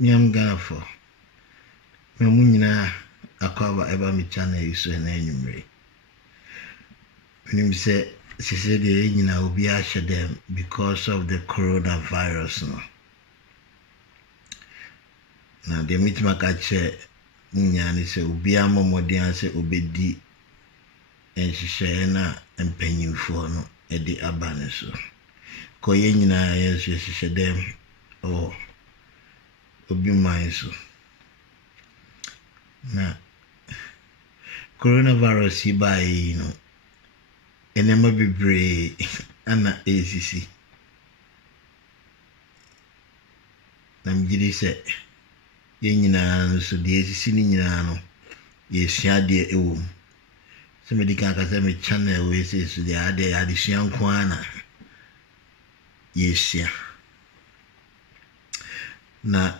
Nyam Ganafo. Memunina akwaba eba mi channel iso na enyumre. Menim say the nyina obi ahye dem because of the coronavirus no. Na de mitima ka che nya ni se obi amomodi ase obedi enhyehyɛ na empanyimfo no edi aba ne so. Ko ye nyina yesu hyehyɛ dem obi man so. Na coronavirus ibai no enema bebre ana esisi. Na mgidi se ye nyina no so de esisi ni nyina no ye sua de ewom. So me dika ka se me channel we se so de ade sua nko ana ye sua. Na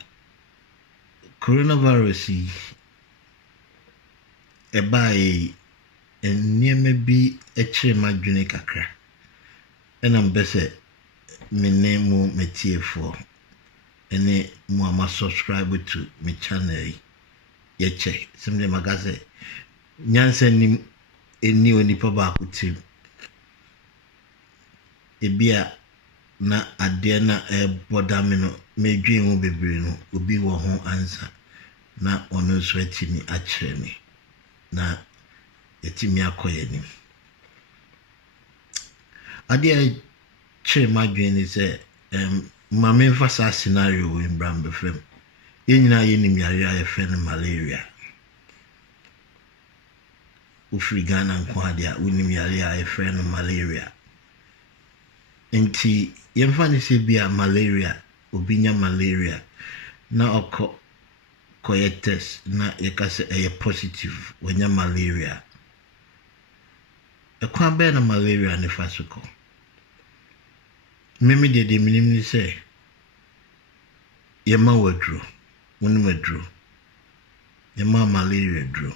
coronavirus ebae enniema bi ekire madwene kakra. Ena mbese mene mu metiefo ene mu ama subscribe to my channel ye check simple magase nyansa nim eni onipa ba akutim ebia na ade na bodame no medwen ho bebre no obi wo ho ansa na ono so atimi akire me na yetimi akoye ni ade che madwen ni se mame fasa scenario in Brambe film yenyina yenim yare ayefe no malaria ufri Ghana nko ade a unim yare ayefe no malaria enti yemfa ne se bia malaria obinya malaria na okọ koye test na yekase eye positive wenya malaria ekwa be na malaria ne fasuko meme de minim ni se yema wadru wonu madru yema malaria dru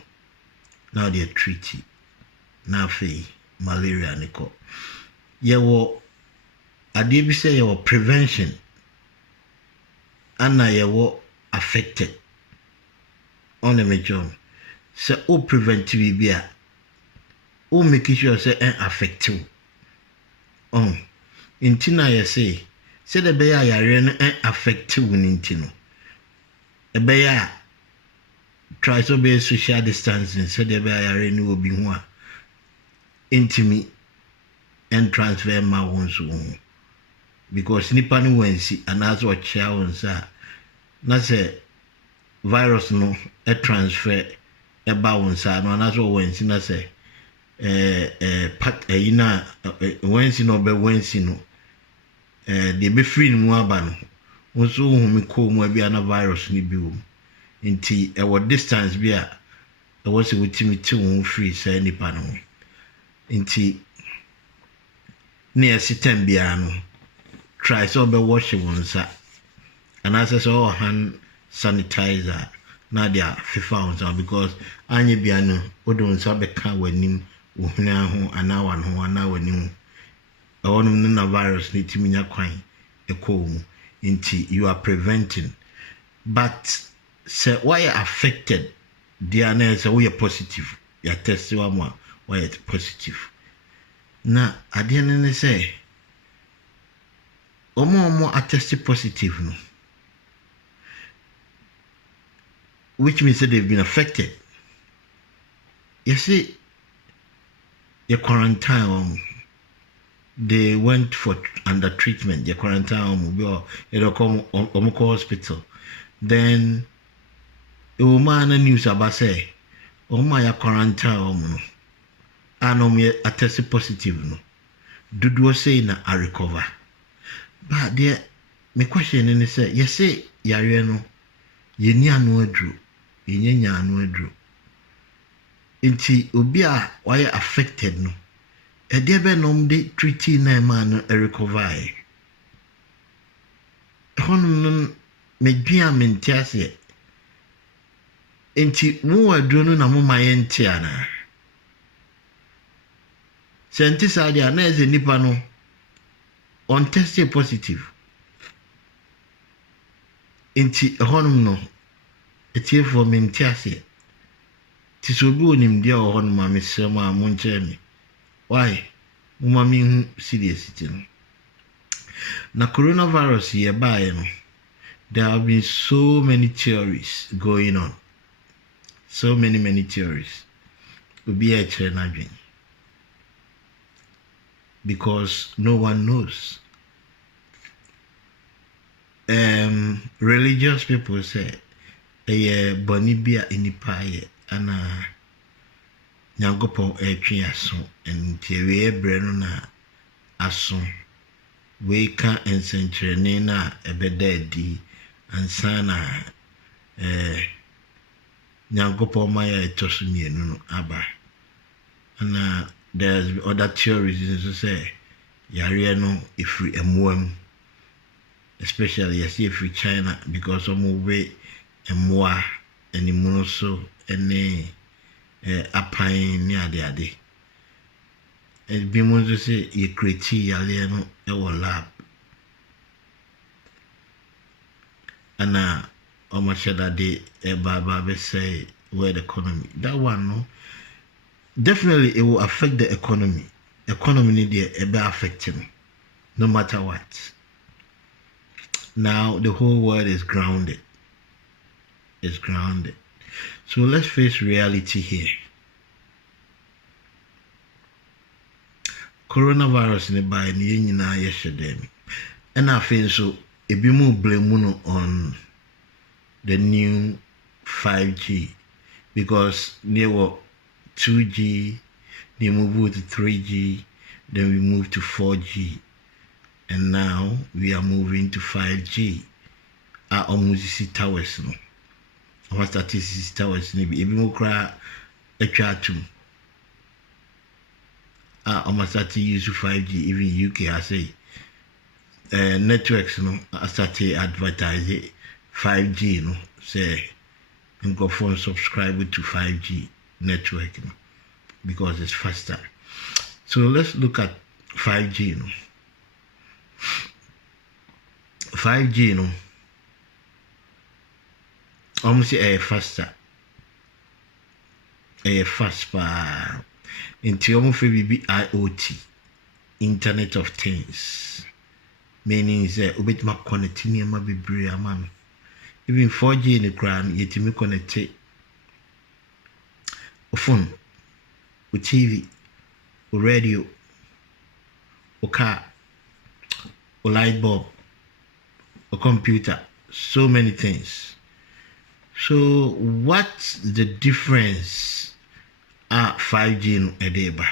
now they treat na fe malaria ne ko yewo ade bi se yewo prevention ana yewo affected on the major se o preventive bia o make sure say affective on intina ye say the be ya yare no affective nintino e be ya try to be social distancing so the be ya yare no obi ho a intimi and transfer ma wonso because nipa no wansi anazo ochia wonsa na say virus no e transfer e ba wonsa no anazo wansi na say pat ina wansi no be wansi no de be free mu aba no wonso humi ko mu bia na virus ni bi wo nti e wo distance bia e wo se wotimi ti won free say nipa no nti ne asitem bia no try so be wash wonsa and as so hand sanitizer na dia fifa wonsa because anye bia no odon sa be ka wanim wo huna ho ana wan ho ana wanim awonum na virus ni timinya kwan ekomu nti you are preventing but say why affected dia na say we are positive ya test wa mo why positive na ade ne say omo attest positive no which means that they've been affected. You see, the quarantine they went for under treatment. The quarantine they come hospital. Then a woman news about say, "Oh my quarantine and attest positive no." Do say na I recover. But there, my question is say, you say yare no, ye ni anu adru, ye nya anu adru. Inti obi a why affected no. E de be nom de treaty na man no recover. Hon me dua mentiase. Inti mu adru no na mo mayente ana. Senti sadia na eze nipa no on tested positive. Inti honum no etie for me ntiase. Ti so bi onim dia honum ma mesem a monche me. Why? Uma mi hu serious it no. Na coronavirus ye bae no. There have been so many theories going on. So many theories. Obi a chere na dwen. Because no one knows. Religious people say boni bia inipa ye ana nyankopon etwe aso enti we ebre no na aso we ka ensentrene na ebeda adi ansa na nyankopon ma ya etoso mienu no aba ana there's other theories so say yare no ifri emuam, especially yes if China because some way emwa enimuno so ene apan ni ade bi mo so say ye create yale no e wo lab ana omashada de baba be say world economy that one no definitely it will affect the economy ni dey e be affecting no matter what. Now the whole world is grounded. It's grounded. So let's face reality here. Coronavirus in the by ni nyina yesterday. And I feel so ebi mu blame on the new 5G because there were 2G, they moved to 3G, then we moved to 4G. And now we are moving to 5G. I almost see towers no. What statistics towers ni bi ebi mo kra etwa atum. I almost start to use 5G even UK I say. Networks no I start to advertise 5G no say go phone subscribe to 5G network no, because it's faster. So let's look at 5G no. 5G no almost faster fast pa into almost be IoT, Internet of Things, meaning say obet ma connect ni ma bebre ama even 4G in the ground yetimi connect o phone o TV o radio o car o light bulb a computer, so many things. So what's the difference 5G no edeba?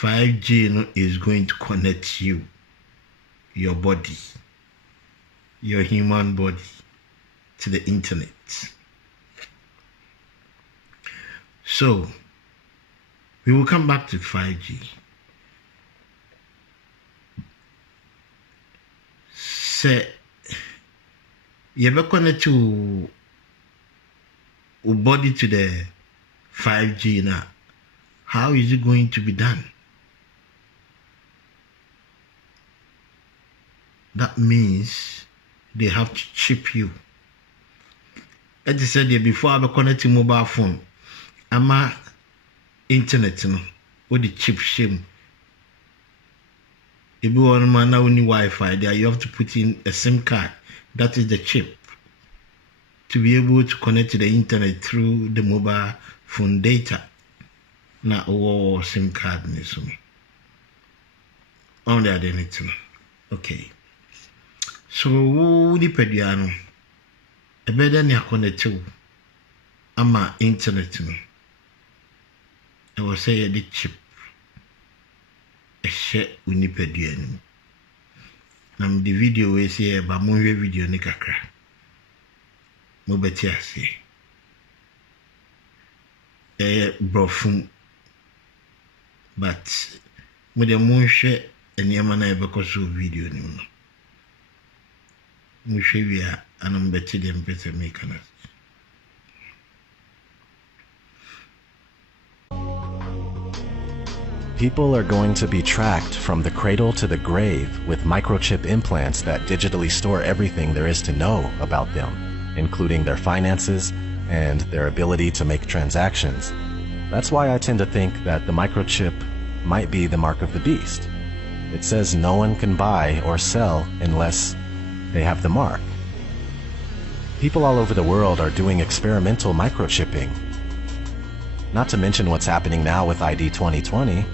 5G no is going to connect you, your body, your human body to the internet. So we will come back to 5G. Say you ever connect to your body to the 5G now, how is it going to be done? That means they have to chip you. As I said before, I connect to mobile phone. Ama internet no, what the chip shame. If you want to now only Wi-Fi there, you have to put in a SIM card. That is the chip to be able to connect to the internet through the mobile phone data. Na or SIM card ni so. On the identity. Okay. So the pediano. A better ni connect to ama internet no. I will say the chip. A share unipeduan. Nam the video we say ba mo hwe video ni kakra. Mo beti ase. Brofum. But mo de mo hwe enema na ebeko so video ni no. Mo hwe wi a anam beti dem pete me kana. People are going to be tracked from the cradle to the grave with microchip implants that digitally store everything there is to know about them, including their finances and their ability to make transactions. That's why I tend to think that the microchip might be the mark of the beast. It says no one can buy or sell unless they have the mark. People all over the world are doing experimental microchipping. Not to mention what's happening now with ID 2020.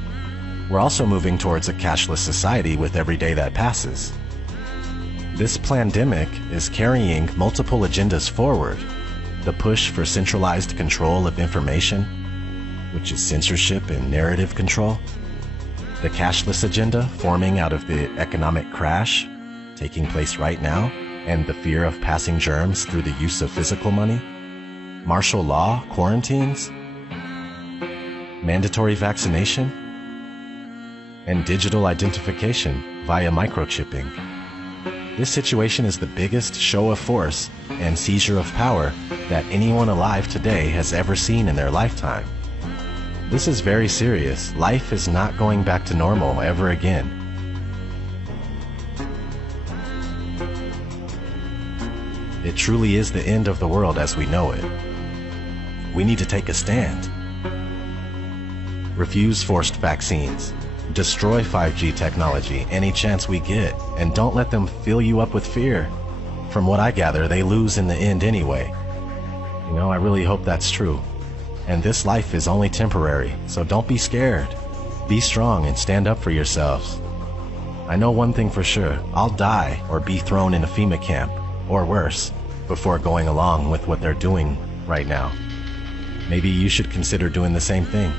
We're also moving towards a cashless society with every day that passes. This pandemic is carrying multiple agendas forward. The push for centralized control of information, which is censorship and narrative control. The cashless agenda forming out of the economic crash taking place right now and the fear of passing germs through the use of physical money. Martial law, quarantines, mandatory vaccination, and digital identification via microchipping. This situation is the biggest show of force and seizure of power that anyone alive today has ever seen in their lifetime. This is very serious. Life is not going back to normal ever again. It truly is the end of the world as we know it. We need to take a stand. Refuse forced vaccines. Destroy 5G technology any chance we get, and don't let them fill you up with fear. From what I gather, they lose in the end anyway. You know, I really hope that's true. And this life is only temporary, so don't be scared. Be strong and stand up for yourselves. I know one thing for sure, I'll die or be thrown in a FEMA camp, or worse, before going along with what they're doing right now. Maybe you should consider doing the same thing.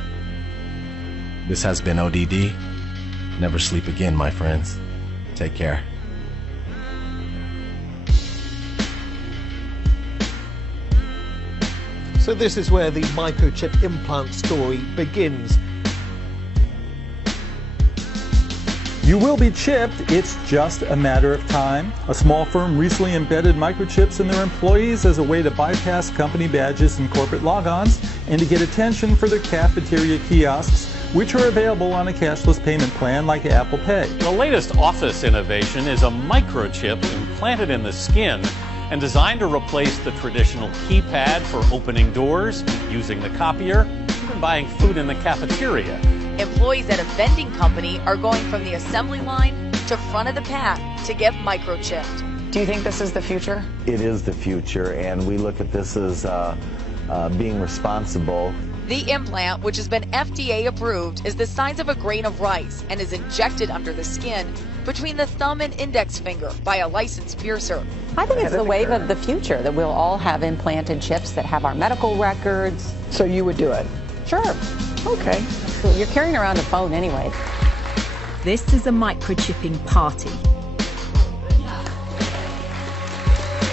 This has been ODD. Never sleep again, my friends. Take care. So this is where the microchip implant story begins. You will be chipped, it's just a matter of time. A small firm recently embedded microchips in their employees as a way to bypass company badges and corporate logons and to get attention for their cafeteria kiosks, which are available on a cashless payment plan like Apple Pay. The latest office innovation is a microchip implanted in the skin and designed to replace the traditional keypad for opening doors, using the copier, even buying food in the cafeteria. Employees at a vending company are going from the assembly line to front of the pack to get microchipped. Do you think this is the future? It is the future, and we look at this as being responsible. The implant, which has been FDA approved, is the size of a grain of rice and is injected under the skin between the thumb and index finger by a licensed piercer. I think it's the wave of the future that we'll all have implanted chips that have our medical records. So you would do it? Sure. Okay. So you're carrying around a phone anyway. This is a microchipping party.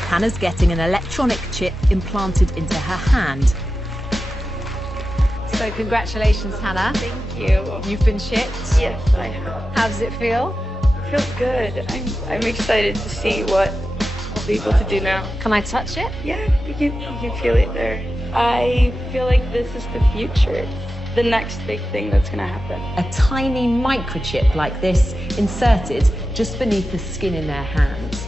Hannah's getting an electronic chip implanted into her hand. So congratulations, Hannah. Thank you. You've been chipped? Yes, I have. How does it feel? It feels good. I'm excited to see what I'll be able to do now. Can I touch it? Yeah, you can feel it there. I feel like this is the future. The next big thing that's going to happen. A tiny microchip like this inserted just beneath the skin in their hands.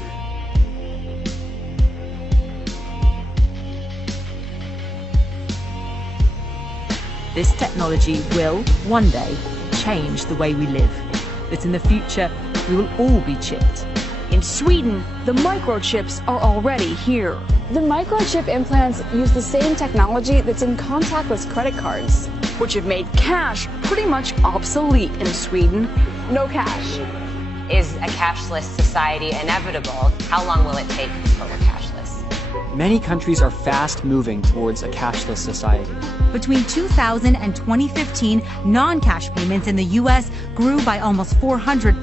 This technology will, one day, change the way we live. But in the future, we will all be chipped. In Sweden, the microchips are already here. The microchip implants use the same technology that's in contactless credit cards, which have made cash pretty much obsolete in Sweden. No cash. Is a cashless society inevitable? How long will it take before we're cashless? Many countries are fast moving towards a cashless society. Between 2000 and 2015, non-cash payments in the U.S. grew by almost 400%.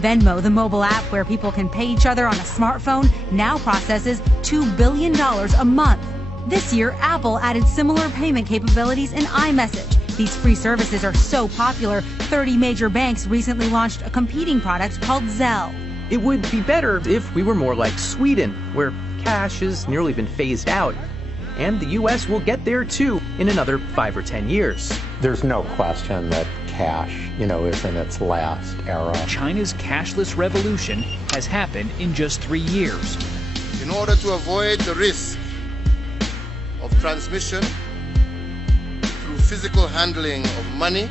Venmo, the mobile app where people can pay each other on a smartphone, now processes $2 billion a month. This year, Apple added similar payment capabilities in iMessage. These free services are so popular, 30 major banks recently launched a competing product called Zelle. It would be better if we were more like Sweden, where cash has nearly been phased out. And the U.S. will get there too in another 5 or 10 years. There's no question that cash, is in its last era. China's cashless revolution has happened in just 3 years. In order to avoid the risk of transmission through physical handling of money,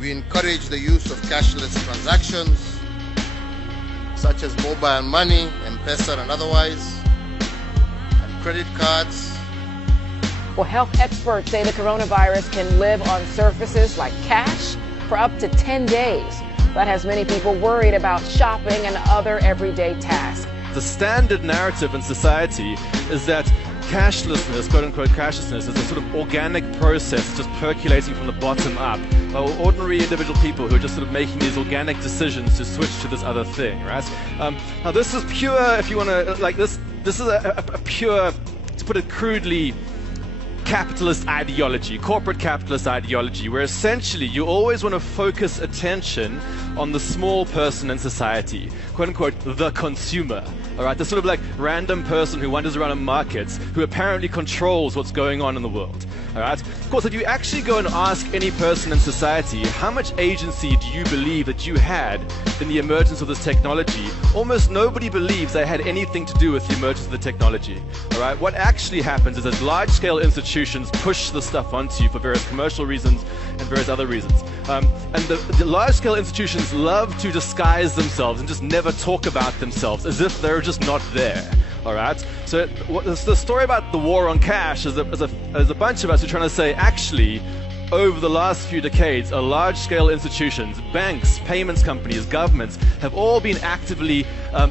we encourage the use of cashless transactions, such as mobile money, M-Pesa and otherwise, and credit cards. Well, health experts say the coronavirus can live on surfaces like cash for up to 10 days. That has many people worried about shopping and other everyday tasks. The standard narrative in society is that cashlessness, quote-unquote cashlessness, is a sort of organic process just percolating from the bottom up by ordinary individual people who are just sort of making these organic decisions to switch to this other thing, right? Now this is pure, if you want to, like this is a pure, to put it crudely, capitalist ideology, corporate capitalist ideology, where essentially you always want to focus attention on the small person in society, quote unquote, the consumer. All right, the sort of like random person who wanders around in markets, who apparently controls what's going on in the world. All right. Of course, if you actually go and ask any person in society, how much agency do you believe that you had in the emergence of this technology? Almost nobody believes they had anything to do with the emergence of the technology. All right. What actually happens is that large-scale institutions push the stuff onto you for various commercial reasons and various other reasons. And the large-scale institutions love to disguise themselves and just never talk about themselves as if they're just not there. All right. So the story about the war on cash is a bunch of us who are trying to say, actually, over the last few decades, large-scale institutions, banks, payments companies, governments have all been actively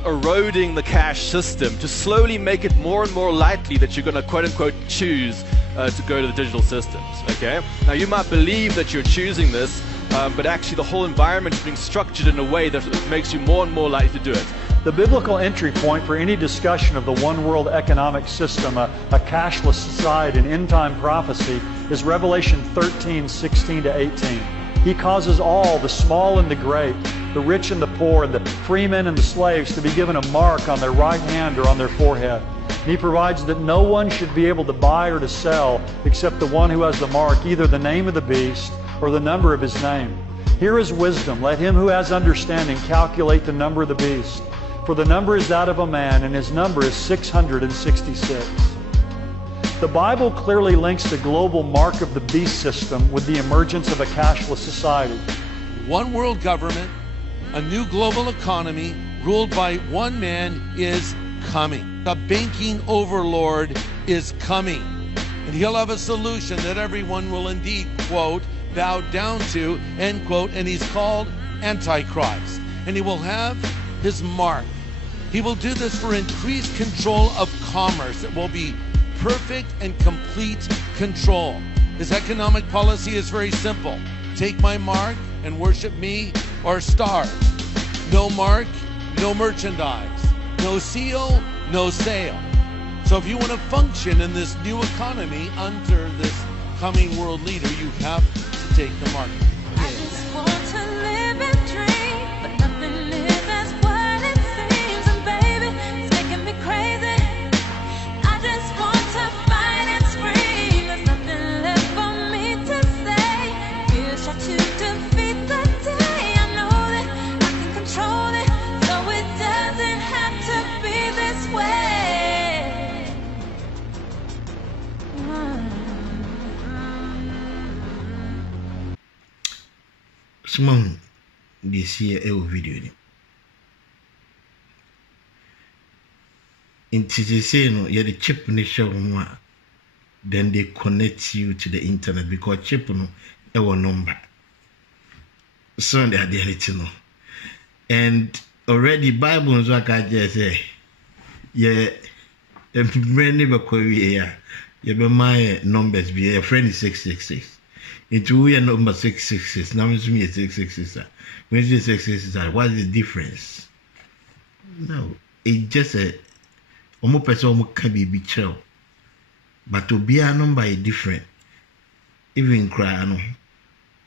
eroding the cash system to slowly make it more and more likely that you're going to quote-unquote choose to go to the digital systems. Okay. Now you might believe that you're choosing this, but actually the whole environment is being structured in a way that makes you more and more likely to do it. The biblical entry point for any discussion of the one world economic system, a cashless society, and end-time prophecy, is Revelation 13:16-18. He causes all, the small and the great, the rich and the poor, and the freemen and the slaves, to be given a mark on their right hand or on their forehead. And he provides that no one should be able to buy or to sell except the one who has the mark, either the name of the beast or the number of his name. Here is wisdom. Let him who has understanding calculate the number of the beast. For the number is that of a man, and his number is 666. The Bible clearly links the global mark of the beast system with the emergence of a cashless society. One world government, a new global economy ruled by one man is coming. A banking overlord is coming. And he'll have a solution that everyone will indeed, quote, bow down to, end quote, and he's called Antichrist. And he will have his mark. He will do this for increased control of commerce. It will be perfect and complete control. His economic policy is very simple. Take my mark and worship me or starve. No mark, no merchandise. No seal, no sale. So if you want to function in this new economy under this coming world leader, you have to take the mark. I just want to live and dream, but nothing is as what it seems. And baby, it's making me crazy. I just want to fight and scream. There's nothing left for me to say. Here's how to defeat the day. I know that I can control it, so it doesn't have to be this way. Small this year video ni. In say no, you the chip ni show one, then they connect you to the internet because chip no a number. So they are the anything no. And already Bible is like I just say, yeah, many be yeah, be my numbers be a friend is 666. It will be a number 666. Now it's me 666. When you say 666, what is the difference? No, it's just a almost person can be chill, but to be a number is different. Even cry no,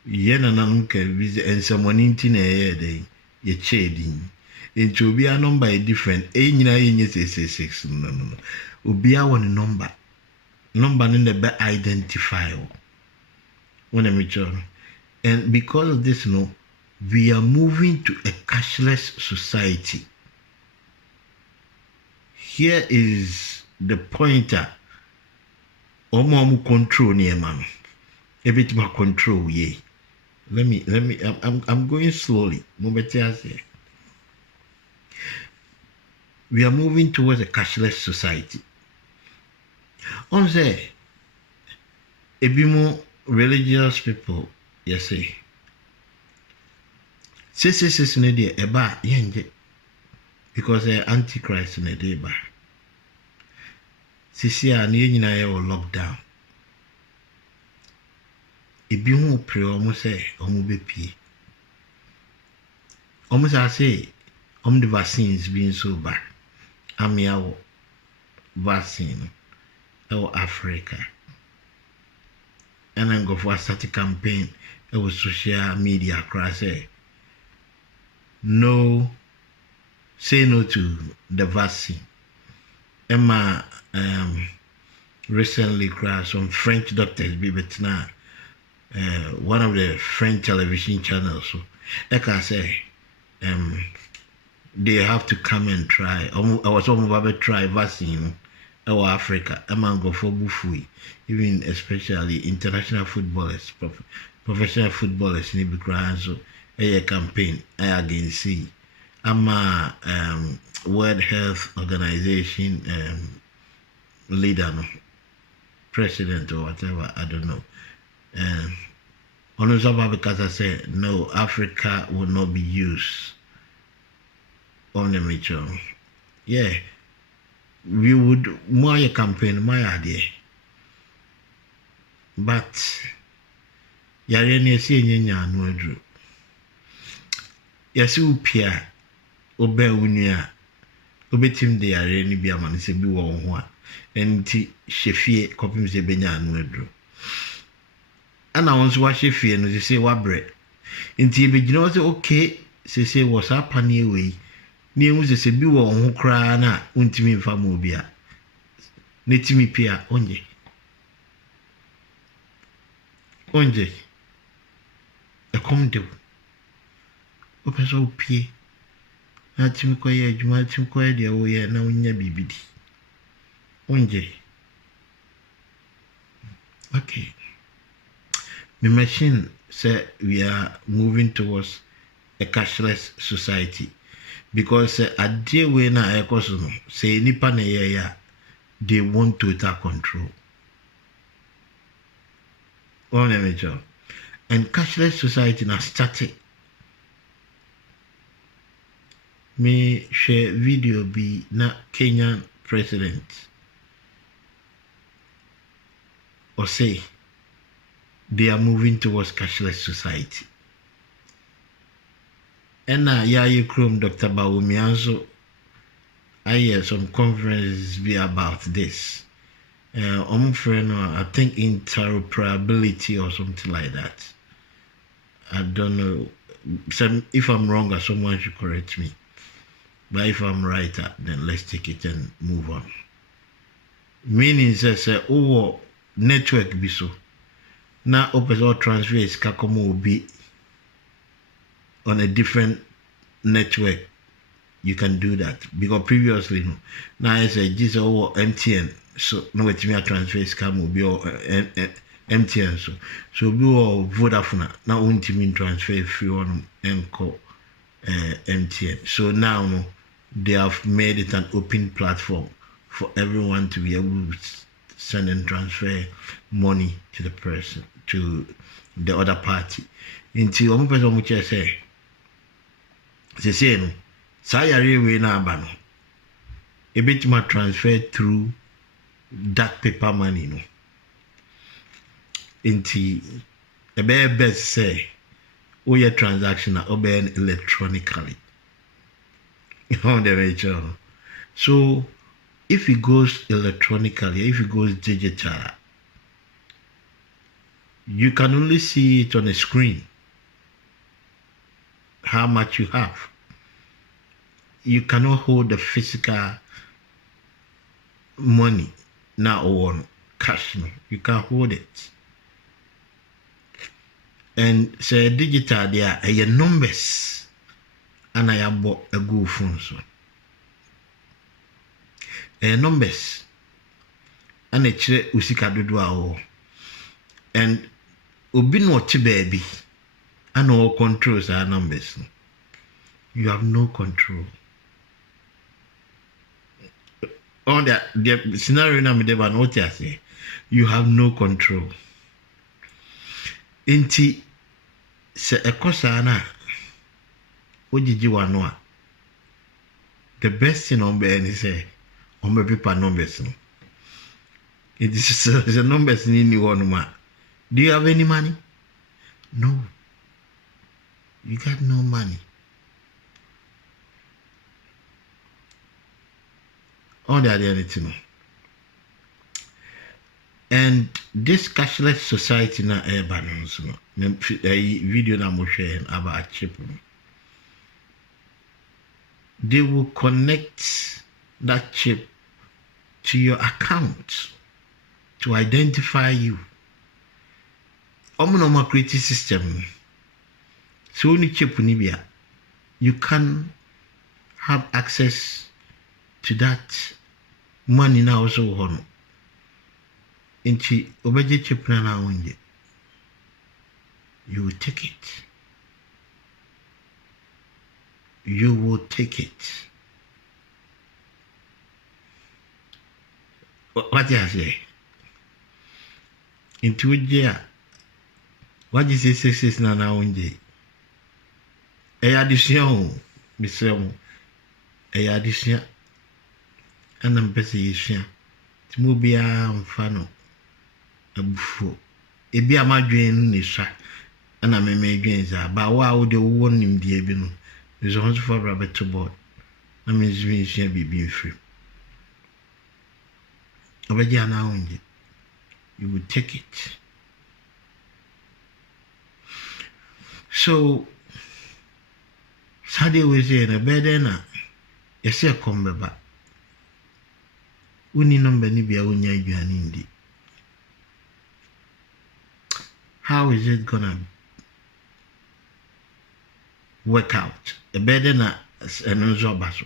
you na can visit and someone in day you trading. It will be a number is different. A you say 666. No. Will be a one number in the be identifier. When I meet you, And because of this, we are moving to a cashless society. Here is the pointer. Omo control near man. A bit more control, yeah. I'm going slowly. We are moving towards a cashless society. On say, a bit more religious people, yes, say. Sis in a day, a bar, because they're antichrist in a day bar. Sisi a ni nyina ye wo lockdown. Ebi hu pre omo se omo be pie. Omo say the vaccines being so bad. Amia wo vaccine e Africa. And then go for a start campaign e social media across no, say no to the vaccine. Emma recently crashed some French doctors be now one of the French television channels. So I can say they have to come and try. I was almost about to try vaccine in Africa. I'm go for bufui, even especially international footballers, professional footballers in the ground. So a campaign I again see. I'm a World Health Organization leader, president or whatever, I don't know. On because I said no, Africa will not be used on the major. Yeah, we would more a campaign, my idea. But Yarene see nyanya no dru. Yesi upia obe unia obetim de yare ni bia man se bi wo ho a enti hwefie kopim se benya anu aduro ana wonso wa hwefie no se wa bre enti e begina wo se okay se was apani we ni emu se bi wo ho kra na untimi mfa ma obi a netimi pia onye e kom de o peso pie na tim koye adwuma tim koye de wo ye na wonya bibidi onje. Okay, my machine say we are moving towards a cashless society because a day we na ekoso say nipa na ya they want total control on a major and cashless society na started. Me share video be na Kenyan president or say they are moving towards cashless society. And now Yaya Krum Dr. Bawumianzo I hear some conferences be about this. I think interoperability or something like that. I don't know. If I'm wrong or someone should correct me. But if I'm right, then let's take it and move on. Meaning says, network be so. Now open all transfer is kakomo will be on a different network. You can do that because previously no. Now I say this all MTN. So no wait me a transfer is will be all MTN so be all Vodafone. Now won't mean transfer if you want and call MTN. So now no. They have made it an open platform for everyone to be able to send and transfer money to the person, to the other party. Until one person which I say no, sayari we na ba no. A bit more transfer through that paper money no. Until the best say, your transaction are electronically. On the nature. So if it goes electronically, if it goes digital, you can only see it on a screen how much you have. You cannot hold the physical money now or cash. You can't hold it. and say digital there a numbers and I have a good phone so numbers and a chere usika dodo awo and obi no te baby and all controls our numbers. You have no control. On that the scenario na me dey ba no tia say you have no control. Inti se ekosa na ojiji wano a the best thing on be any say on be paper numbers no. It is the numbers ni one ma. Do you have any money? No. You got no money. On the other anything. And this cashless society na urban so video na mo share about chip. They will connect that chip to your account to identify you. Omo creative system. So only chip nibia, you can have access to that money now also hono. Inchi obeje chip na unje. You will take it. You will take it. What you say? Into ujea. What you say 6 na unje? Addition, Mr. Addition, and I'm busy. Timobia and Fano, a buffo. A be a madrin, Nisha, and I may make gains. But wow, the one in the Abino is also for rabbit to board. I mean, she be being free. Obadiah now, you would take it. So, Saturday we say na bed na yesi akombe ba uni number ni bia unya aduane ndi. How is it gonna work out? A bed na enzo baso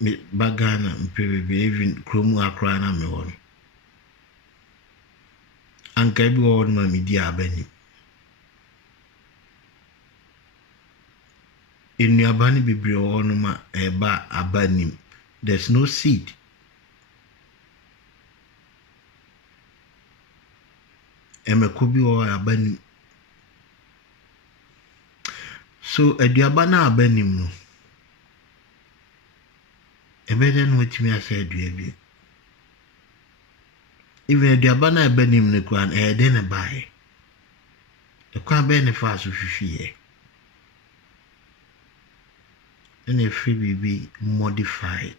me bagana mpebe even kromu akra na me won anka bi won ma mi di abani. In your bunny bibri onuma eba abanim. There's no seed. Emekobi or abanim. So eduabana abanim no. Ebeden which me I said duabi. Even eduabana abanim ne kwan den e buy. The kwan be ne fa so hwehwe. And a free baby modified,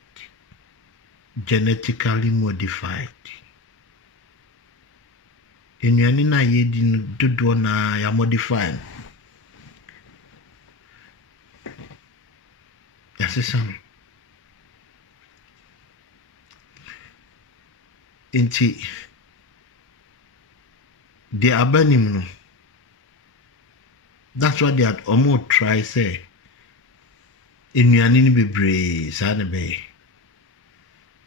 genetically modified. In your nina ye didn't do na ya modified. That's the same. Inti the abanim. That's what they had almost try say. In your nini bebre sana be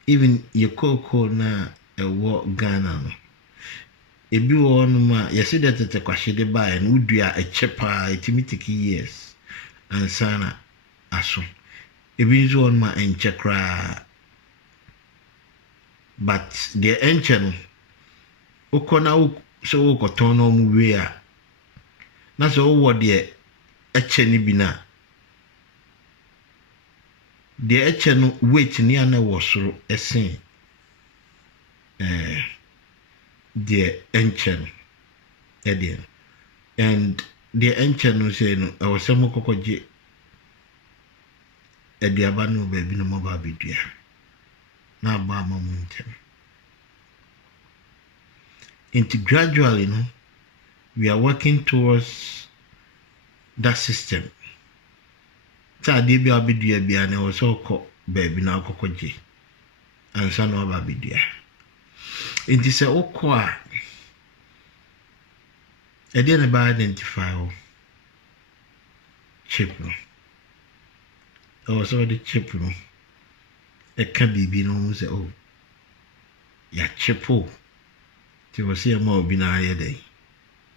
even your cocoa na a war Ghana no ebi won ma yesi that te kwahye de buy and wudua a chepa itimitiki years and sana aso ebi nso won ma enche kra but the enche no ukona so ukoton no mu we a na so wo de eche ni bi na the eche weight ni ana wosoro esen the enche and the enche say no I was some kokoje ediaba no baby no mobile bidua na ba mamuntem into gradually no we are working towards that system. Tade bi abidua bia na wo so ko baby na kokoje ansa no abidua enti se okọ a I didn't identify chip. I was already chip. It can be no say, oh, ya chipo. Ti was here more binary day.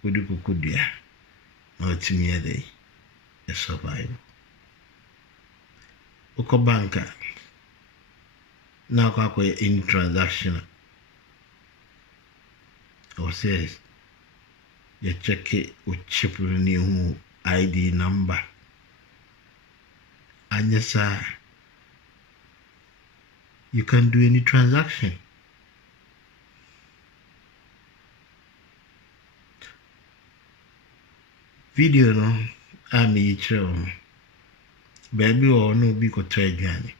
Would you could ya? No, it's me a day. A survival. Oko banker. Now, in transaction. Or says, you check it with chip new ID number. And yes, you can do any transaction. Video no, I'm each baby or no be could try Johnny.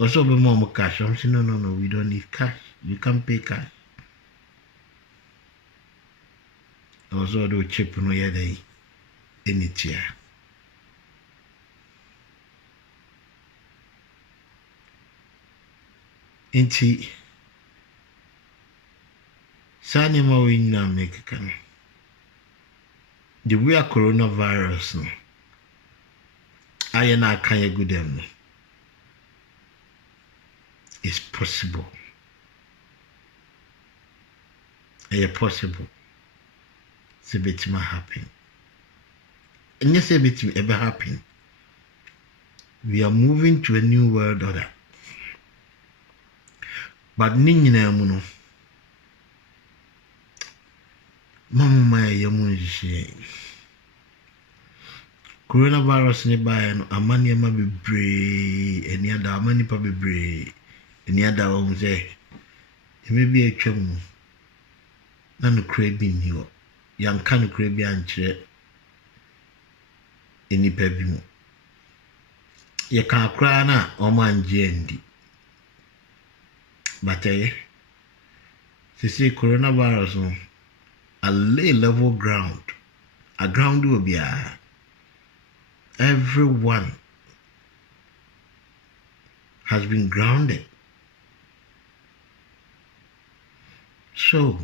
Also, be more cash. I'm saying, no, we don't need cash. You can pay cash. Also, do chip no yeah day any tier. Inti Sani ma we na make kan. The way coronavirus no. Aye na kan ye good no. It's possible. It's possible. Say bit ma happen. And yes, say bit ever happen. We are moving to a new world order. But ninyina mu no. Mama ya mu jishe. Coronavirus ne ba no amani ma bebre eni ada amani pa bebre eni ada wo say maybe atwam na no crabin hiwo yanka no crabi ankyere eni pa bi mu ye ka akra na o man jendi but see coronavirus no a level ground a ground will be everyone has been grounded. So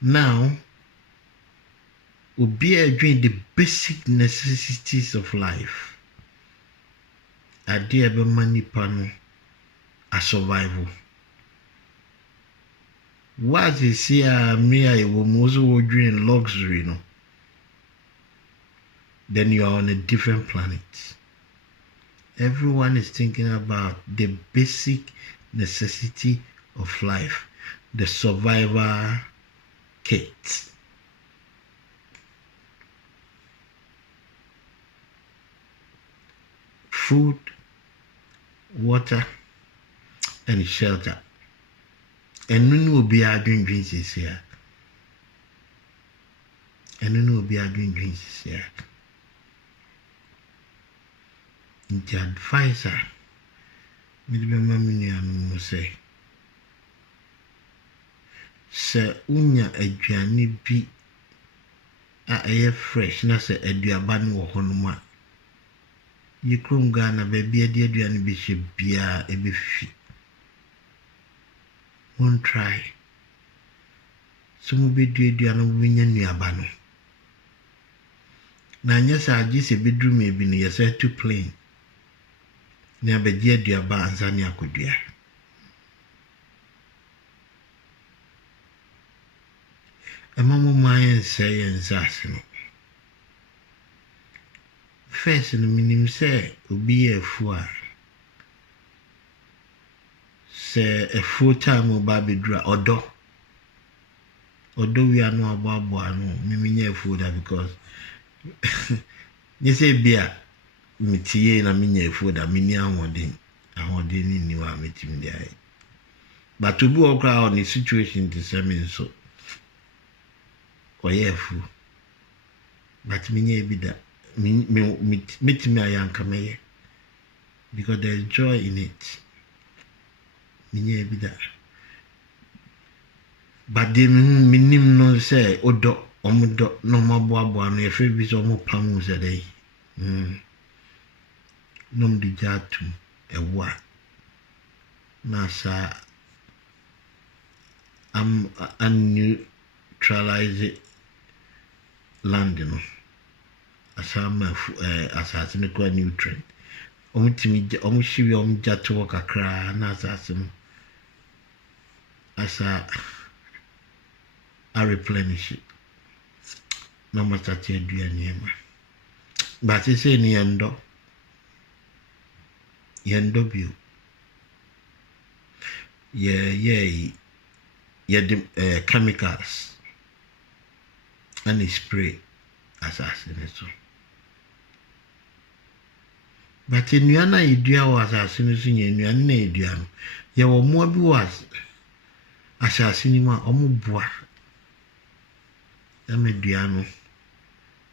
now we'll be doing the basic necessities of life. A dear money panel a survival. What is here me I will also dream luxury no. Then you are on a different planet. Everyone is thinking about the basic necessity of life, the survivor kit. Food, water, and shelter. And none will be arguing drinks here. And none will be arguing drinks here. The advisor, Midbe Mamini and say, Sir Unya aduane bi a ɛyɛ fresh na sɛ aduaba no wɔ hɔ no ma yikrom Ghana baabi ade aduane bi hye bia ebefi won't try so mo be aduane mo benya nuaba no na anya sɛ agye sɛ bedru me bi no yɛsɛ to plane na abɛgye aduaba ansa ne akodua Mama my say and sassy. First, in the minimum say, will be a fool. Say a full time of baby dra or do. Although we are no about one, maybe food because you say beer, Mitie and a mini food, a mini awarding, in you are meeting there. But to be all crowd in the situation to semi so. Fool. But me be that meet me a young come because there's joy in it. Me be that. But the minimum no say odo omudo no maboabo no efe bi so mo pamu se dey. Nom di jatu ewa. Na sa unneutralize land no asama asase ne kwa nutrient omutimi omjato kakra na asase no asa a replenish no matati aduane ma but say ni yendo bio yeah the chemicals and spray assassin so but in yana idua was assassin so nya na idua no ye wo mo bi was assassin ma omo boa ya medua no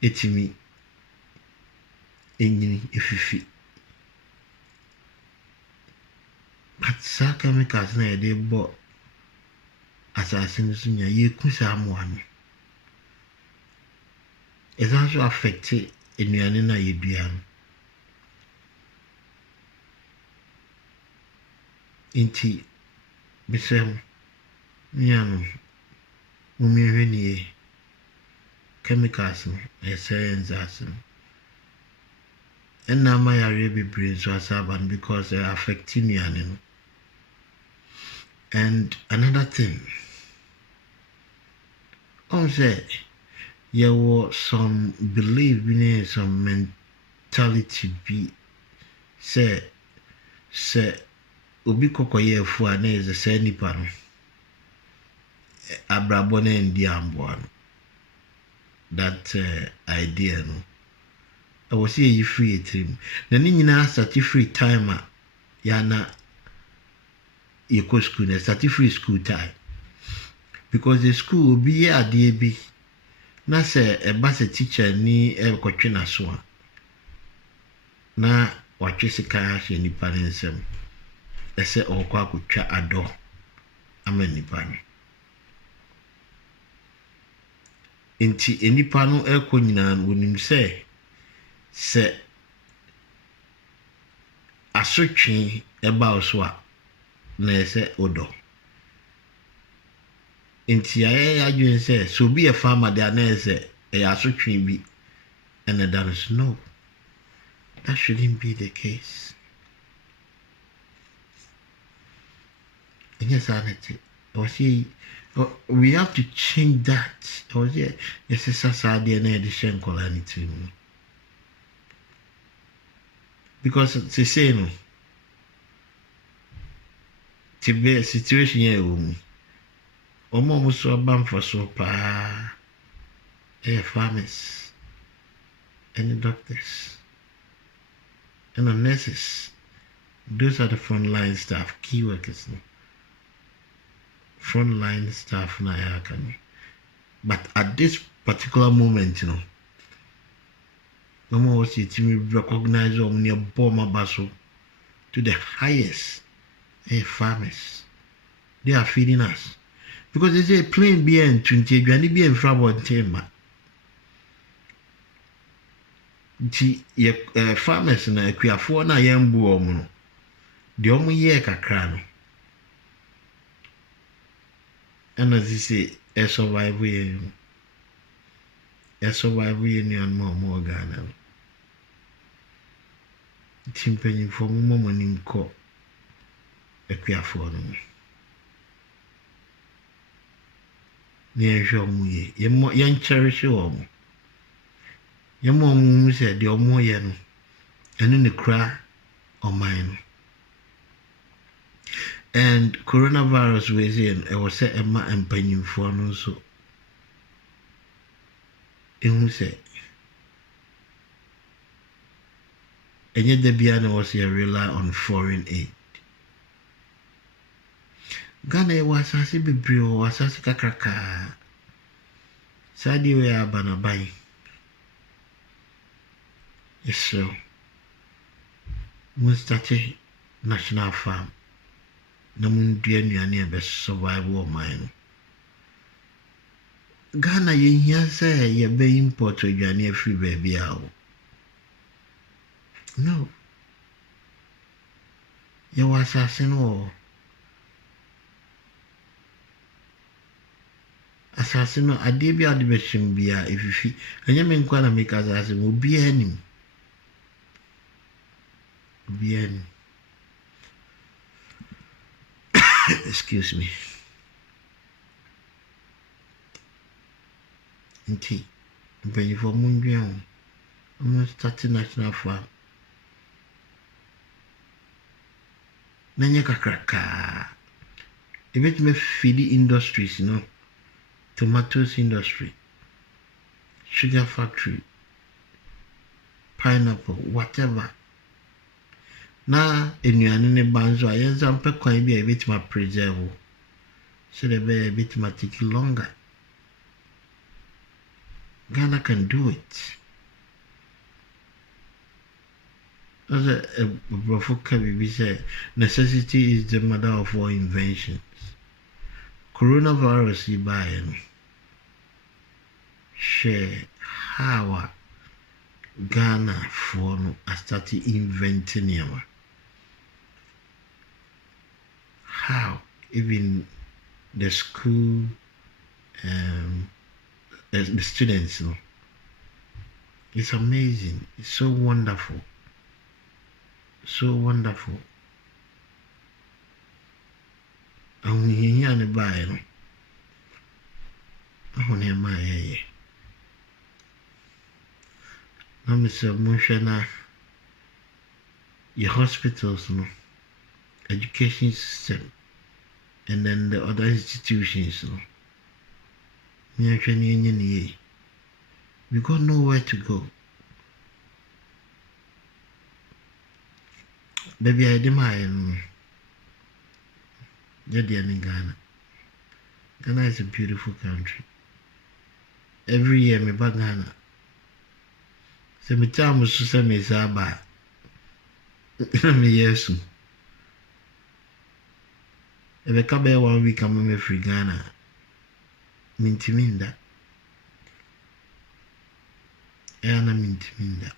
etimi enyini efifi but sa chemicals na dey bo assassin so nya ye kusa mo ano it also affected enuane na yedua no inti bisem nyano umihweni chemicals no essence no and na my area be brain so asaban because they affect enuane no. And another thing say there was some belief in some mentality be say obi kokoye fu ana is say nipa no abrabo na ndi ambo no that idea no I was see you free trim na ni nyina start free time yana you go school na start free school time because the school will be ade bi na say a bus teacher ni e kwotwe na so na watwe sika hye nipa nsem ese okwa akotwa ado ama nipa no enti enipa no ekọ nyina wonim se asotwe eba oso a na ese odo enti aye adwen se so be a farmer there na ese asotwe bi and that is no, that shouldn't be the case. And yes, we have to change that. Yes, it's a sad edition quality. Because they say no. To be a situation here, almost so bam for so pa farmers and the doctors and the nurses. Those are the frontline staff, key workers. No? Frontline staff na yakani. But at this particular moment, you know, no more see to recognize near Boma Basso to the highest farmers. They are feeding us. Because they say plain beer and 20 and be in trouble and tema. The farmers na equiafo na yambu omo. The omo ye kakra no. And as you say, a survival ye ni an more Ghana. Timpany for mama nimko equiafo no. Near Jomu ye, young cherish omo. Your mom said the omo yen and in the cry on mine. And coronavirus was in, I was set a man and penny for no so. And who said, and yet the piano was here rely on foreign aid. Ghana was as a bibrio, was as a kakaka. Sadi we are banabai. Yes, so we started national farm. No mun duane be survival of mine. Ghana ye here say ye be import duane free baby out. No. You was assassin or asase no ade bi ade behim bia efifi anya me nkwa na make asase mo bia anim excuse me nti mpanyinfo mo ndwen o start national farm nanya kakraka ebetime feed industries tomatoes industry, sugar factory, pineapple, whatever. Na enuane ne banzo ayenza mpe kwan bi a betima preserve so the be betima take longer. Ghana can do it. As a Brofuka Bibi said, necessity is the mother of all inventions. Coronavirus ibayen share how Ghana for no started inventing yama. How even the school the students it's amazing. It's so wonderful. So wonderful. And we hear on the Bible. I hear my ear. Now, Mr. Munshana, your hospitals, education system, and then the other institutions, we got nowhere to go. Baby, I demand. In Ghana. Ghana is a beautiful country. Every year, me back Ghana. So me tell me so say me saba. Me yes. Ebe ka be 1 week am me free Ghana. Mintiminda. Mintiminda.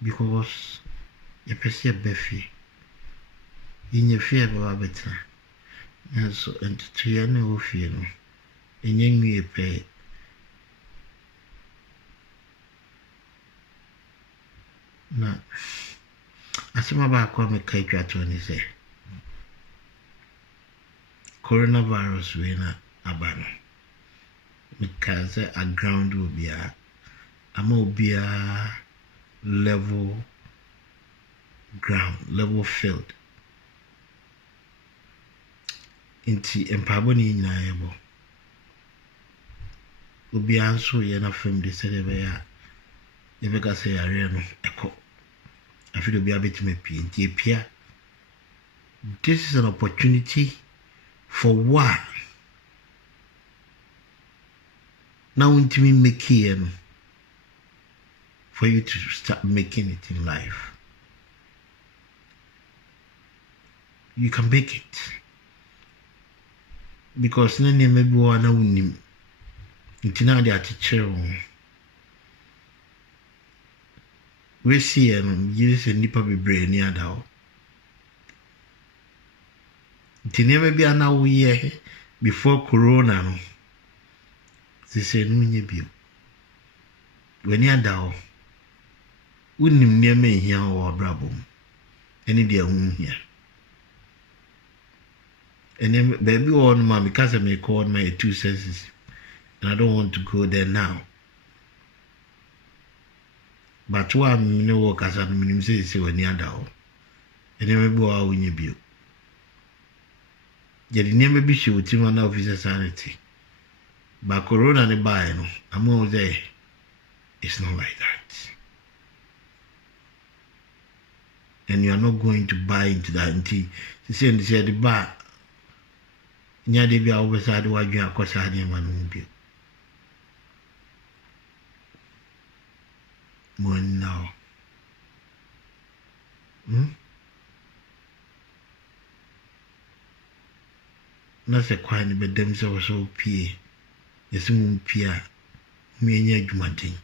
Because you perceive befi. In your fear of better. And so, and to your no fear, in your pay. Now, as my back on me, Kaitratoni say, coronavirus winner abano. Because a ground will be a level ground, level field. Inti empaboni nyina yebo obi anso ye na fam de serebe ya ebeka se yare no eko afido bi abetime pie nti epia. This is an opportunity for what now intimi make here no for you to start making it in life. You can make it. Because nene maybe wana unim ntina de atechere wo we see yes nipa bebre ni adawo ntina maybe ana wo ye before corona no se no nye bio weni adawo unim ne me hia wo brabom eni de ahunhia. And then baby on my because I may call my 2 senses and I don't want to go there now. But what I'm no work as an minimum say when you're down. And then maybe I win you bill. Yet the name be she with him on officer sanity. But corona the buy no, I'm all there. It's not like that. And you are not going to buy into that until she said the bar. Nya de bia obesade wadwen akosa de ma no bi mon now na se kwa ni bedem se wo so pie yesu pia me nya adwumaden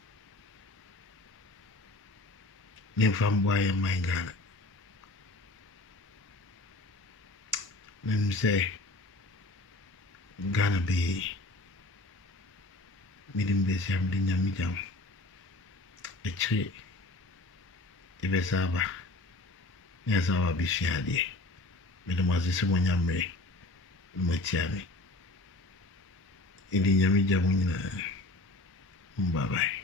ne fambo aye mangana nem say Ghana be meeting base am di nyami jam eche ibesaba nyazawa bishiade medemazi semo nyamre matiami idi nyami jam nyina bye bye.